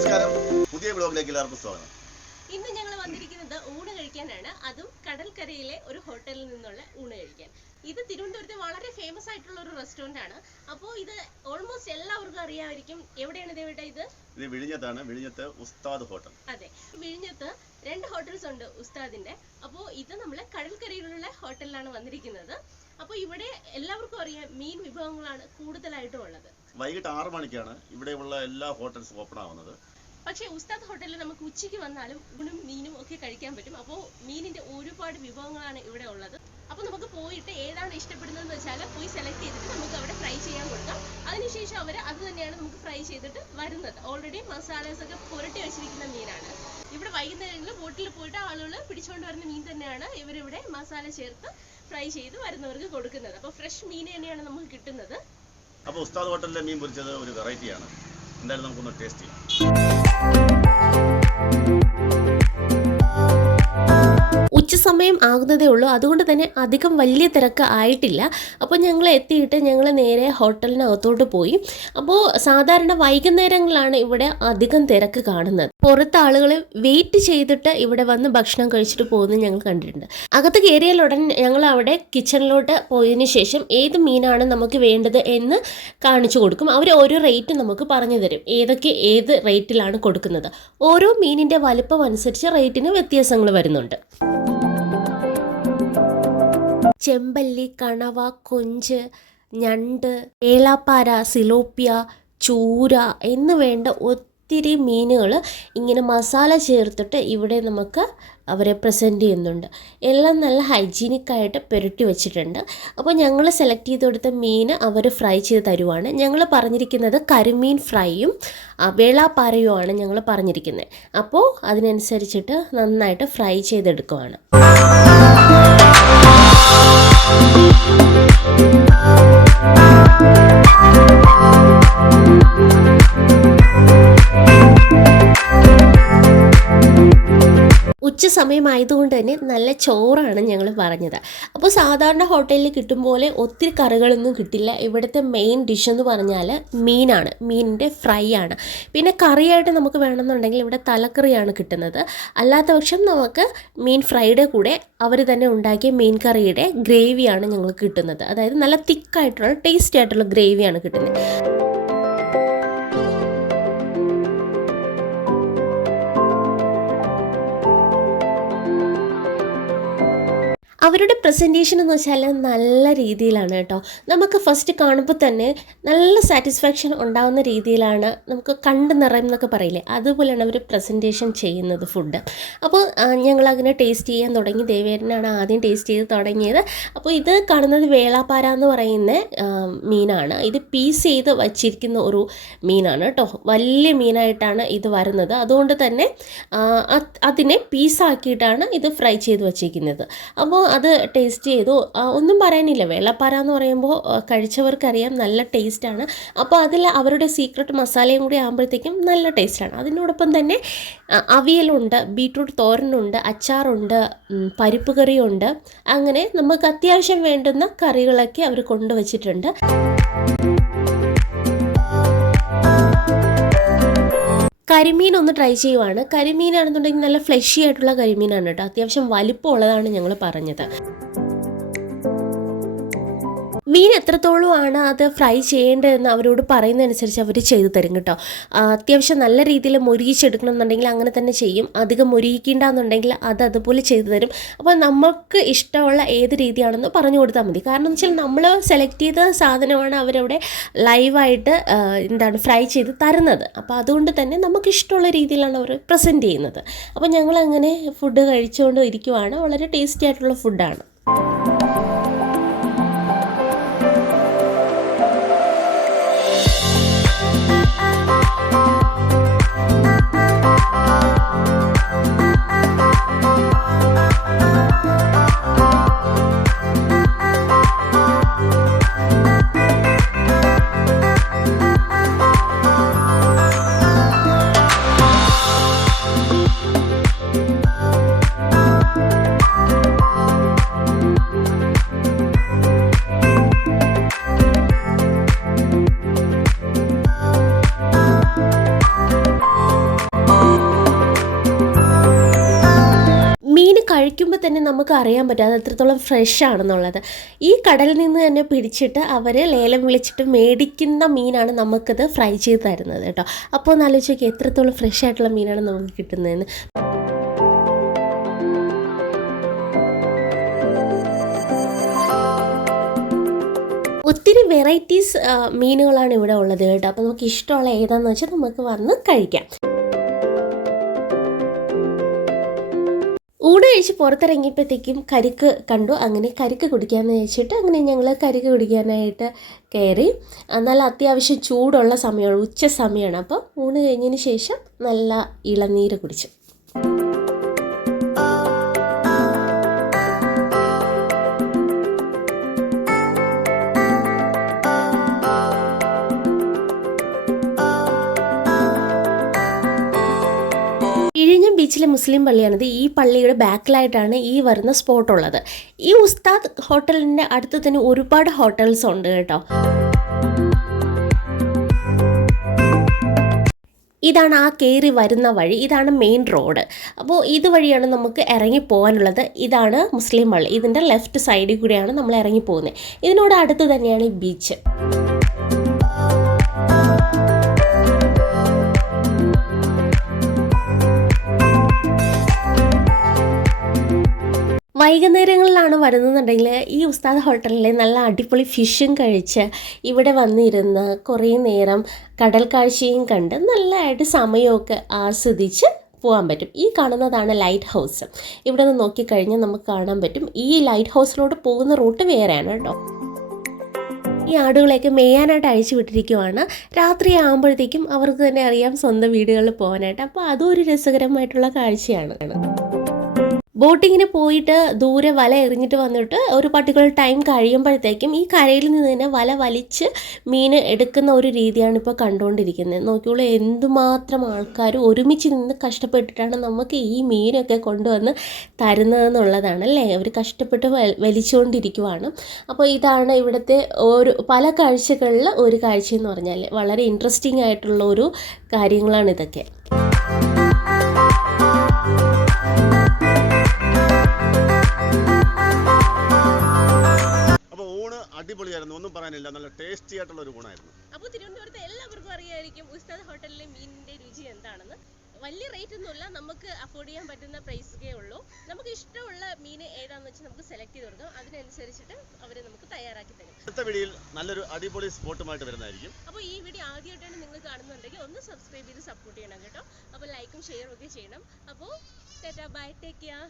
നമസ്കാരം, പുതിയ ബ്ലോഗിലേക്ക് എല്ലാവർക്കും സ്വാഗതം. ഇന്ന് ഞങ്ങൾ വന്നിരിക്കുന്നത് ഊണ് കഴിക്കാനാണ്. അതും കടൽക്കരയിലെ ഒരു ഹോട്ടലിൽ നിന്നുള്ള ഊണ് കഴിക്കാൻ. ഇത് തിരുവനന്തപുരത്തെ വളരെ ഫേമസ് ആയിട്ടുള്ള ഒരു റെസ്റ്റോറന്റ് ആണ്. അപ്പോൾ ഇത് ഓൾമോസ്റ്റ് എല്ലാവർക്കും അറിയാമായിരിക്കും. എവിടെയാണ് ഇത് വിഴിഞ്ഞത്താണ്. വിഴിഞ്ഞത്ത് ഉസ്താദ് ഹോട്ടൽ. അതെ, വിഴിഞ്ഞത്ത് 2 ഹോട്ടൽസ് ഉണ്ട് ഉസ്താദിന്റെ. അപ്പോൾ ഇത് നമ്മളെ കടൽക്കരയിലുള്ള ഹോട്ടലിലാണ് വന്നിരിക്കുന്നത്. അപ്പോൾ ഇവിടെ എല്ലാവർക്കും അറിയാം, മീൻ വിഭവങ്ങളാണ് കൂടുതലായിട്ടും ഉള്ളത്. വൈകിട്ട് 6 മണിക്കാണ് ഇവിടെയുള്ള എല്ലാ ഹോട്ടൽസും ഓപ്പൺ ആവുന്നത്. പക്ഷേ ഉസ്താദ് ഹോട്ടലിൽ നമുക്ക് ഉച്ചയ്ക്ക് വന്നാലും ഊണും മീനും ഒക്കെ കഴിക്കാൻ പറ്റും. അപ്പോൾ മീനിന്റെ ഒരുപാട് വിഭവങ്ങളാണ് ഇവിടെ ഉള്ളത്. അപ്പോൾ നമുക്ക് പോയിട്ട് ഏതാണ് ഇഷ്ടപ്പെടുന്നതെന്ന് വെച്ചാൽ പോയി സെലക്ട് ചെയ്തിട്ട് നമുക്ക് അവിടെ ഫ്രൈ ചെയ്യാൻ കൊടുക്കാം. അതിനുശേഷം അവർ അത് തന്നെയാണ് നമുക്ക് ഫ്രൈ ചെയ്തിട്ട് വരുന്നത്. ഓൾറെഡി മസാലാസ് ഒക്കെ പുരട്ടി വെച്ചിരിക്കുന്ന മീനാണ്. ഇവിടെ വൈകുന്നേരങ്ങളിൽ ബോട്ടിൽ പോയിട്ട് ആളുകൾ പിടിച്ചുകൊണ്ട് വരുന്ന മീൻ തന്നെയാണ് ഇവരിവിടെ മസാല ചേർത്ത് ഫ്രൈ ചെയ്ത് വരുന്നവർക്ക് കൊടുക്കുന്നത്. അപ്പോൾ ഫ്രഷ് മീൻ തന്നെയാണ് നമുക്ക് കിട്ടുന്നത്. അപ്പോൾ ഉസ്താദ് ഹോട്ടലിലെ മീൻ പൊരിച്ചത് ഒരു വെറൈറ്റിയാണ്. എന്തായാലും നമുക്കൊന്ന് ടേസ്റ്റ് ചെയ്യാം. ഉച്ചസമയം ആകുന്നതേ ഉള്ളൂ, അതുകൊണ്ട് തന്നെ അധികം വലിയ തിരക്ക് ആയിട്ടില്ല. അപ്പോൾ ഞങ്ങൾ എത്തിയിട്ട് ഞങ്ങൾ നേരെ ഹോട്ടലിനകത്തോട്ട് പോയി. അപ്പോൾ സാധാരണ വൈകുന്നേരങ്ങളിലാണ് ഇവിടെ അധികം തിരക്ക് കാണുന്നത്. പുറത്ത് ആളുകൾ വെയിറ്റ് ചെയ്തിട്ട് ഇവിടെ വന്ന് ഭക്ഷണം കഴിച്ചിട്ട് പോകുന്നത് ഞങ്ങൾ കണ്ടിട്ടുണ്ട്. അകത്ത് കയറിയാലുടൻ ഞങ്ങൾ അവിടെ കിച്ചണിലോട്ട് പോയതിന് ശേഷം ഏത് മീനാണ് നമുക്ക് വേണ്ടത് എന്ന് കാണിച്ചു കൊടുക്കും. അവർ ഓരോ റേറ്റ് നമുക്ക് പറഞ്ഞു തരും, ഏതൊക്കെ ഏത് റേറ്റിലാണ് കൊടുക്കുന്നത്. ഓരോ മീനിൻ്റെ വലിപ്പം അനുസരിച്ച് റേറ്റിന് വ്യത്യാസങ്ങൾ വരുന്നുണ്ട്. ചെമ്പല്ലി, കണവ, കൊഞ്ച്, ഞണ്ട്, ഏലാപ്പാര, സിലോപ്പിയ, ചൂര എന്ന് വേണ്ട ഒത്തിരി മീനുകൾ ഇങ്ങനെ മസാല ചേർത്തിട്ട് ഇവിടെ നമുക്ക് അവരെ പ്രസൻറ്റ് ചെയ്യുന്നുണ്ട്. എല്ലാം നല്ല ഹൈജീനിക്കായിട്ട് പുരട്ടി വെച്ചിട്ടുണ്ട്. അപ്പോൾ ഞങ്ങൾ സെലക്ട് ചെയ്ത് കൊടുത്ത മീൻ അവർ ഫ്രൈ ചെയ്ത് തരുവാണ്. ഞങ്ങൾ പറഞ്ഞിരിക്കുന്നത് കരിമീൻ ഫ്രൈയും വേളാപ്പാരയുമാണ് ഞങ്ങൾ പറഞ്ഞിരിക്കുന്നത്. അപ്പോൾ അതിനനുസരിച്ചിട്ട് നന്നായിട്ട് ഫ്രൈ ചെയ്തെടുക്കുവാണ്. ഉച്ച സമയമായതുകൊണ്ട് തന്നെ നല്ല ചോറാണ് ഞങ്ങൾ പറഞ്ഞത്. അപ്പോൾ സാധാരണ ഹോട്ടലിൽ കിട്ടും പോലെ ഒത്തിരി കറികളൊന്നും കിട്ടില്ല. ഇവിടുത്തെ മെയിൻ ഡിഷ് എന്ന് പറഞ്ഞാൽ മീനാണ്, മീനിൻ്റെ ഫ്രൈ ആണ്. പിന്നെ കറിയായിട്ട് നമുക്ക് വേണമെന്നുണ്ടെങ്കിൽ ഇവിടെ തലക്കറിയാണ് കിട്ടുന്നത്. അല്ലാത്ത പക്ഷം നമുക്ക് മീൻ ഫ്രൈയുടെ കൂടെ അവർ തന്നെ ഉണ്ടാക്കിയ മീൻ കറിയുടെ ഗ്രേവിയാണ് ഞങ്ങൾക്ക് കിട്ടുന്നത്. അതായത് നല്ല തിക്കായിട്ടുള്ള ടേസ്റ്റി ആയിട്ടുള്ള ഗ്രേവിയാണ് കിട്ടുന്നത്. അവരുടെ പ്രസൻറ്റേഷൻ എന്ന് വെച്ചാൽ നല്ല രീതിയിലാണ് കേട്ടോ. നമുക്ക് ഫസ്റ്റ് കാണുമ്പോൾ തന്നെ നല്ല സാറ്റിസ്ഫാക്ഷൻ ഉണ്ടാകുന്ന രീതിയിലാണ്, നമുക്ക് കണ്ട് നിറയും എന്നൊക്കെ പറയില്ലേ, അതുപോലെയാണ് അവർ പ്രസൻറ്റേഷൻ ചെയ്യുന്നത് ഫുഡ്. അപ്പോൾ ഞങ്ങളങ്ങനെ ടേസ്റ്റ് ചെയ്യാൻ തുടങ്ങി. ദേവേരനാണ് ആദ്യം ടേസ്റ്റ് ചെയ്ത് തുടങ്ങിയത്. അപ്പോൾ ഇത് കാണുന്നത് വേളാപ്പാര എന്ന് പറയുന്ന മീനാണ്. ഇത് പീസ് ചെയ്ത് വച്ചിരിക്കുന്ന ഒരു മീനാണ് കേട്ടോ. വലിയ മീനായിട്ടാണ് ഇത് വരുന്നത്. അതുകൊണ്ട് തന്നെ അതിനെ പീസാക്കിയിട്ടാണ് ഇത് ഫ്രൈ ചെയ്ത് വച്ചിരിക്കുന്നത്. അപ്പോൾ അത് ടേസ്റ്റ് ചെയ്തു. ഒന്നും പറയാനില്ല, വെള്ളപ്പാര എന്ന് പറയുമ്പോൾ കഴിച്ചവർക്കറിയാം നല്ല ടേസ്റ്റാണ്. അപ്പോൾ അതിൽ അവരുടെ സീക്രട്ട് മസാലയും കൂടി ആകുമ്പോഴത്തേക്കും നല്ല ടേസ്റ്റാണ്. അതിനോടൊപ്പം തന്നെ അവിയലുണ്ട്, ബീട്രൂട്ട് തോരനുണ്ട്, അച്ചാറുണ്ട്, പരിപ്പ് കറിയുണ്ട്. അങ്ങനെ നമുക്ക് അത്യാവശ്യം വേണ്ടുന്ന കറികളൊക്കെ അവർ കൊണ്ടുവച്ചിട്ടുണ്ട്. കരിമീൻ ഒന്ന് ട്രൈ ചെയ്യുവാണ്. കരിമീനാണെന്നുണ്ടെങ്കിൽ നല്ല ഫ്ലഷി ആയിട്ടുള്ള കരിമീനാണ് കേട്ടോ. അത്യാവശ്യം വലിപ്പമുള്ളതാണ് ഞങ്ങൾ പറഞ്ഞത്. മീൻ എത്രത്തോളമാണ് അത് ഫ്രൈ ചെയ്യേണ്ടതെന്ന് അവരോട് പറയുന്നതനുസരിച്ച് അവർ ചെയ്തു തരും കേട്ടോ. അത്യാവശ്യം നല്ല രീതിയിൽ മൊരിയിച്ചെടുക്കണം എന്നുണ്ടെങ്കിൽ അങ്ങനെ തന്നെ ചെയ്യും. അധികം മൊരിയിക്കേണ്ടെന്നുണ്ടെങ്കിൽ അത് അതുപോലെ ചെയ്തു തരും. അപ്പോൾ നമുക്ക് ഇഷ്ടമുള്ള ഏത് രീതിയാണെന്ന് പറഞ്ഞു കൊടുത്താൽ മതി. കാരണം എന്ന് വെച്ചാൽ നമ്മൾ സെലക്ട് ചെയ്ത സാധനമാണ് അവരവിടെ ലൈവായിട്ട് ഫ്രൈ ചെയ്ത് തരുന്നത്. അപ്പോൾ അതുകൊണ്ട് തന്നെ നമുക്ക് ഇഷ്ടമുള്ള രീതിയിലാണ് അവർ പ്രസൻറ്റ് ചെയ്യുന്നത്. അപ്പോൾ ഞങ്ങളങ്ങനെ ഫുഡ് കഴിച്ചുകൊണ്ട് ഇരിക്കുവാണ്. വളരെ ടേസ്റ്റി ആയിട്ടുള്ള ഫുഡാണ്. തന്നെ നമുക്ക് അറിയാൻ പറ്റും അത് എത്രത്തോളം ഫ്രഷ് ആണെന്നുള്ളത്. ഈ കടലിൽ നിന്ന് തന്നെ പിടിച്ചിട്ട് അവർ ലേലം വിളിച്ചിട്ട് മേടിക്കുന്ന മീനാണ് നമുക്കത് ഫ്രൈ ചെയ്ത് തരുന്നത് കേട്ടോ. അപ്പോൾ ഒന്ന് ആലോചിച്ച് നോക്കിയാൽ എത്രത്തോളം ഫ്രഷ് ആയിട്ടുള്ള മീനാണ് നമുക്ക് കിട്ടുന്നതെന്ന്. ഒത്തിരി വെറൈറ്റീസ് മീനുകളാണ് ഇവിടെ ഉള്ളത് കേട്ടോ. അപ്പോൾ നമുക്ക് ഇഷ്ടമുള്ള ഏതാണെന്ന് വെച്ചാൽ നമുക്ക് വന്ന് കഴിക്കാം. ഊണ് കഴിച്ച് പുറത്തിറങ്ങിയപ്പോഴത്തേക്കും കരിക്ക് കണ്ടു. അങ്ങനെ കരിക്ക് കുടിക്കാമെന്ന് വെച്ചിട്ട് അങ്ങനെ ഞങ്ങൾ കരിക്ക് കുടിക്കാനായിട്ട് കയറി. നല്ല അത്യാവശ്യം ചൂടുള്ള സമയമാണ്, ഉച്ച സമയമാണ്. അപ്പോൾ ഊണ് കഴിഞ്ഞതിന് ശേഷം നല്ല ഇളനീര് കുടിച്ചു. വിഴിഞ്ഞം ബീച്ചിലെ മുസ്ലിം പള്ളിയാണിത്. ഈ പള്ളിയുടെ ബാക്കിലായിട്ടാണ് ഈ വരുന്ന സ്പോട്ട് ഉള്ളത്. ഈ ഉസ്താദ് ഹോട്ടലിൻ്റെ അടുത്ത് തന്നെ ഒരുപാട് ഹോട്ടൽസ് ഉണ്ട് കേട്ടോ. ഇതാണ് ആ കയറി വരുന്ന വഴി, ഇതാണ് മെയിൻ റോഡ്. അപ്പോൾ ഇതുവഴിയാണ് നമുക്ക് ഇറങ്ങി പോകാനുള്ളത്. ഇതാണ് മുസ്ലിം പള്ളി, ഇതിൻ്റെ ലെഫ്റ്റ് സൈഡിൽ കൂടിയാണ് നമ്മൾ ഇറങ്ങി പോകുന്നത്. ഇതിനോട് അടുത്ത് തന്നെയാണ് ഈ ബീച്ച്. വൈകുന്നേരങ്ങളിലാണ് വരുന്നതെന്നുണ്ടെങ്കിൽ ഈ ഉസ്താദ് ഹോട്ടലിൽ നല്ല അടിപൊളി ഫിഷും കഴിച്ച് ഇവിടെ വന്നിരുന്ന് കുറേ നേരം കടൽ കാഴ്ചയും കണ്ട് നല്ലതായിട്ട് സമയമൊക്കെ ആസ്വദിച്ച് പോകാൻ പറ്റും. ഈ കാണുന്നതാണ് ലൈറ്റ് ഹൗസ്. ഇവിടെ നിന്ന് നോക്കിക്കഴിഞ്ഞാൽ നമുക്ക് കാണാൻ പറ്റും. ഈ ലൈറ്റ് ഹൗസിലോട്ട് പോകുന്ന റൂട്ട് വേറെയാണ് കേട്ടോ. ഈ ആടുകളെയൊക്കെ മേയാനായിട്ട് അഴിച്ചു വിട്ടിരിക്കുവാണ്. രാത്രി ആകുമ്പോഴത്തേക്കും അവർക്ക് തന്നെ അറിയാം സ്വന്തം വീടുകളിൽ പോകാനായിട്ട്. അപ്പോൾ അതും ഒരു രസകരമായിട്ടുള്ള കാഴ്ചയാണ്. ബോട്ടിങ്ങിന് പോയിട്ട് ദൂരെ വല എറിഞ്ഞിട്ട് വന്നിട്ട് ഒരു പർട്ടിക്കുലർ ടൈം കഴിയുമ്പോഴത്തേക്കും ഈ കരയിൽ നിന്ന് തന്നെ വല വലിച്ച് മീൻ എടുക്കുന്ന ഒരു രീതിയാണ് ഇപ്പോൾ കണ്ടുകൊണ്ടിരിക്കുന്നത്. നോക്കിയോളൂ, എന്തുമാത്രം ആൾക്കാർ ഒരുമിച്ച് നിന്ന് കഷ്ടപ്പെട്ടിട്ടാണ് നമുക്ക് ഈ മീനൊക്കെ കൊണ്ടുവന്ന് തരുന്നതെന്നുള്ളതാണ് അല്ലേ. അവർ കഷ്ടപ്പെട്ട് വലിച്ചുകൊണ്ടിരിക്കുവാണ്. അപ്പോൾ ഇതാണ് ഇവിടുത്തെ പല കാഴ്ചകളിൽ ഒരു കാഴ്ച എന്ന് പറഞ്ഞാൽ വളരെ ഇൻട്രസ്റ്റിംഗ് ആയിട്ടുള്ള ഒരു കാര്യങ്ങളാണ് ഇതൊക്കെ. അടിപൊളിയായിരുന്നു, ഒന്നും പറയാനില്ല. നല്ല ടേസ്റ്റി ആയിട്ടുള്ള ഒരു ഊണായിരുന്നു. അപ്പോൾ തിരുവനന്തപുരത്ത് എല്ലാവർക്കും അറിയായിരിക്കും ഉസ്താദ് ഹോട്ടലിലെ മീനിന്റെ രുചി എന്താണെന്ന്. വലിയ റേറ്റ് ഒന്നുമില്ല, നമുക്ക് അഫോർഡ് ചെയ്യാൻ പറ്റുന്ന പ്രൈസേ ഉള്ളൂ. നമുക്ക് ഇഷ്ടമുള്ള മീൻ ഏതാണെന്ന് വെച്ചാൽ നമുക്ക് സെലക്ട് ചെയ്ത് കൊടുക്കാം. അതിനനുസരിച്ചിട്ട് അവർ നമുക്ക് തയ്യാറാക്കി തരും. അടുത്ത വീഡിയോയിൽ നല്ലൊരു അടിപൊളി സ്പോട്ടുമായിട്ട് വരുന്നതായിരിക്കും. അപ്പോൾ ഈ വീഡിയോ ആദ്യമായിട്ടാണ് നിങ്ങൾ കാണുന്നുണ്ടെങ്കിൽ ഒന്ന് സബ്സ്ക്രൈബ് ചെയ്ത് സപ്പോർട്ട് ചെയ്യണം കേട്ടോ. അപ്പോൾ ലൈക്കും ഷെയറും ഒക്കെ ചെയ്യണം. അപ്പോൾ ടാറ്റാ, ബൈ, ടേക്ക് കെയർ.